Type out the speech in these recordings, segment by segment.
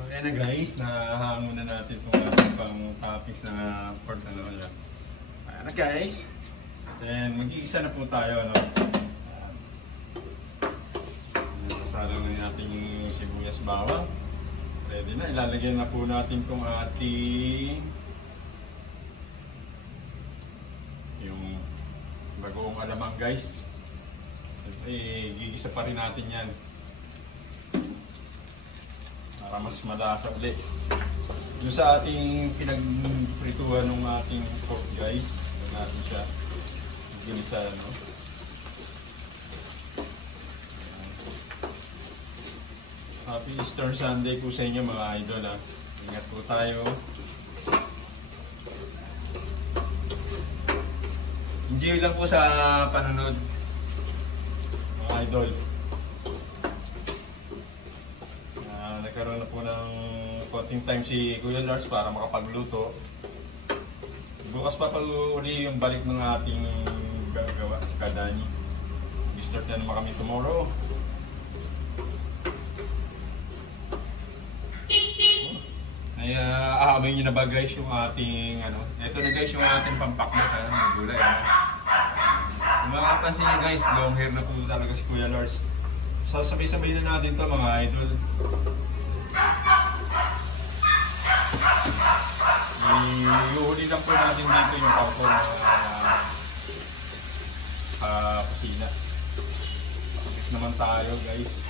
Ayan na guys, nahango na natin itong ating pang topics na pork ano yan. Ayan na guys. Then mag-iisa na po tayo ano. Salang na natin yung sibuyas bawang. Ready na, ilalagay na po natin itong ating yung bagoong alamang guys. Gigisa pa rin natin yan para mas malasa ulit yung sa ating pinagprituhan ng ating pork guys. Doon natin siya ginisa no? Happy Easter Sunday po sa inyo mga idol ha. Ingat po tayo. Enjoy lang po sa panonood mga idol. Nagkaroon na po ng konting time si Kuya Lars para makapagluto. Bukas pa uli yung balik ng ating gagawa sa Kadani. I-start na naman kami tomorrow. Ay, aamoy nyo na ba guys yung ating ano. Ito na guys yung ating pampakmat ng gulay. Kung makapansin nyo guys, long hair na po talaga si Kuya Lars. Sasabay-sabay na natin to mga idol. Iuhuli lang po natin dito yung pangko na kusina. Pakit naman tayo guys.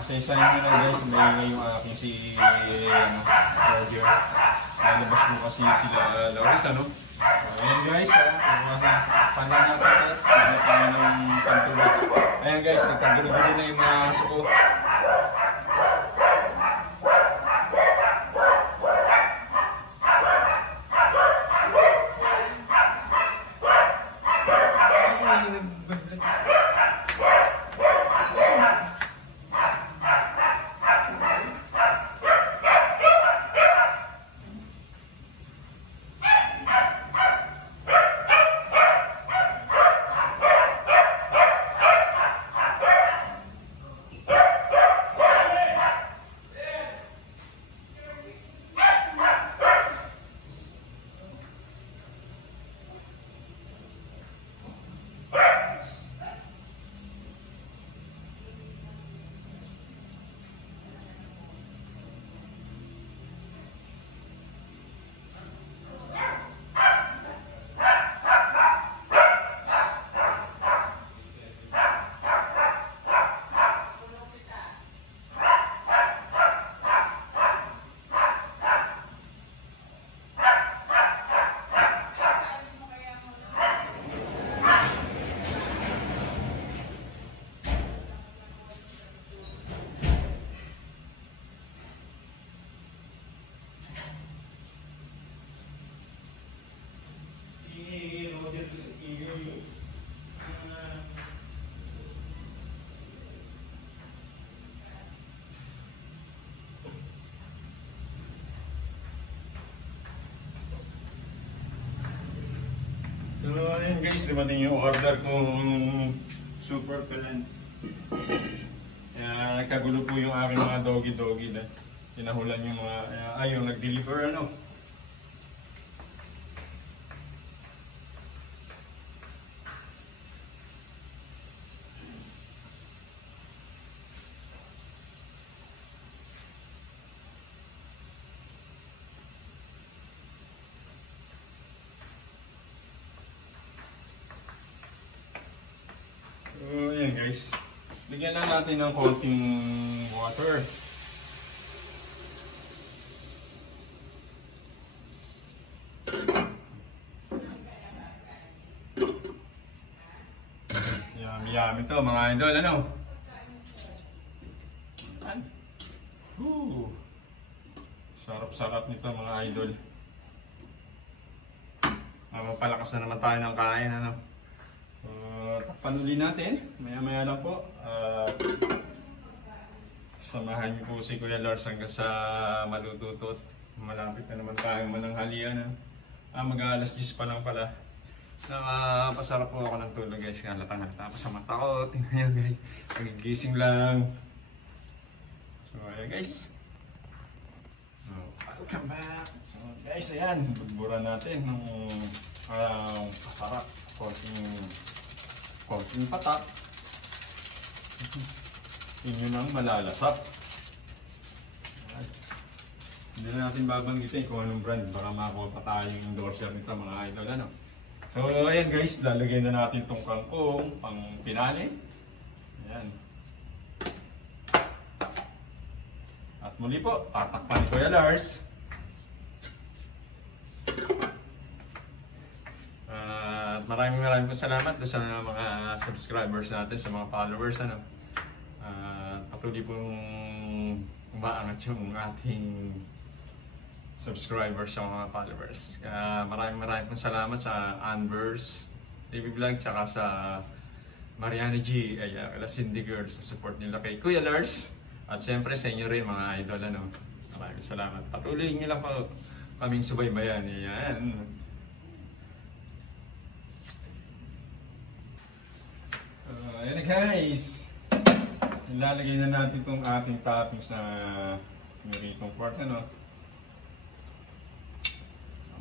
Pasensya nyo na guys, may yung aking si Roger. Nalabas mo kasi sila Loris ano. Ayan guys, pala natin tayo ng pantulog. Ayan guys, nagkagulo-gulo na yung mga suko. So ayun guys, dumating yung order kong super pelen. Nagkagulo po yung aking mga doggy na tinahulan yung mga yung nag-deliver ano. So ayan guys, bigyan lang natin ng konting water. Yummy to mga idol ano. Sarap-sarap nito mga idol. Mapalakas na naman tayo ng kain ano. Takpan ulit natin, maya-maya lang po. Samahan niyo po si Kuya Lars hanggang sa malututot. Malapit na naman tayong mananghalian. Mag-alas 10 pa lang pala. Napasarap po ako ng tulog guys. Halatang-halata pa sa mata ko. Tingnan nyo guys. Pagigising lang. So ayan guys. Welcome back. So guys, ayan. Bugbura natin ng pasarap. Konting patak. Inyo nang malalasap. Hindi na natin babanggitin kung anong brand. Baka makakuha pa tayong endorser nito mga idol. Ano? So ayan guys, lalagyan na natin itong kangkong pang pinanin. Ayan. At muli po, tatakpan ni Kuya Lars. At maraming po salamat sa mga subscribers natin, sa mga followers. Ano? Patuloy pong umaangat yung ating subscribers sa mga followers. Maraming pong salamat sa Anvers TV Vlog tsaka sa Mariana G, la Cindy Girl sa support nila kay Kuya Lars. At siyempre sa inyo rin mga idol. Ano? Maraming salamat. Patuloy nyo lang po kaming subaybayan. Ayan. Ayan na guys. Ilalagay na natin itong ating toppings na meritong pork. Ano?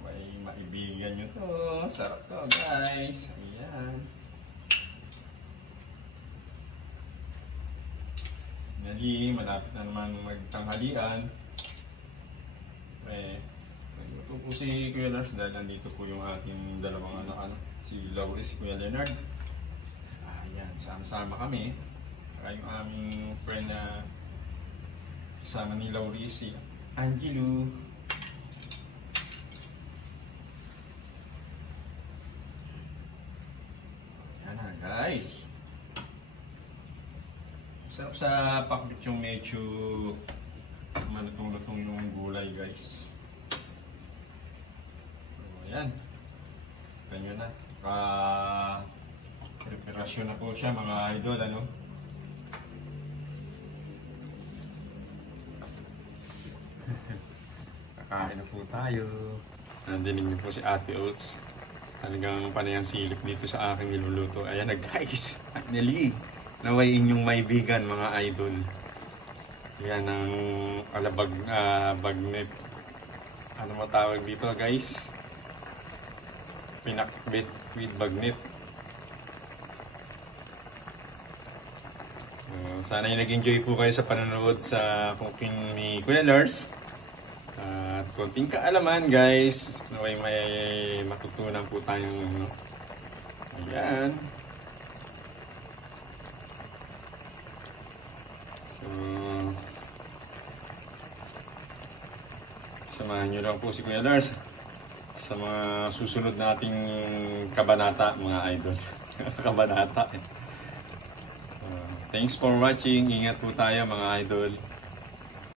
May maibigan nyo to. Sarap to guys. Ayan. Malapit na naman magtanghalian. Ito po si Kuya Lars dahil nandito po yung ating dalawang anak, si Laurie, si Kuya Leonard. Ayan, sama-sama kami. Saka yung aming friend na kasama ni Laurie, si Angelo. Ayan na guys. Sarap sa pakbit yung medyo malutong-lutong yung gulay guys. So ayan. Ganyan na. Preparasyon na po siya mga idol. Ano? Kakain na po tayo. Nandinig niyo po si Ate Oats. Talagang panay ang silip dito sa aking niluluto. Ayan na guys. Finally. Naway inyong maibigan mga idol. Yan ang alabag bagnip. Ano mo tawag dito guys? Pinakbit with bagnip. Sana ay nag-enjoy po kayo sa panonood sa cooking ni Kuya Lars. At konting kaalaman guys. Naway may matutunan po tayong ayan. Samahan nyo lang po si Kuya Lars sa mga susunod nating kabanata mga idol. Kabanata. Thanks for watching. Ingat po tayo mga idol.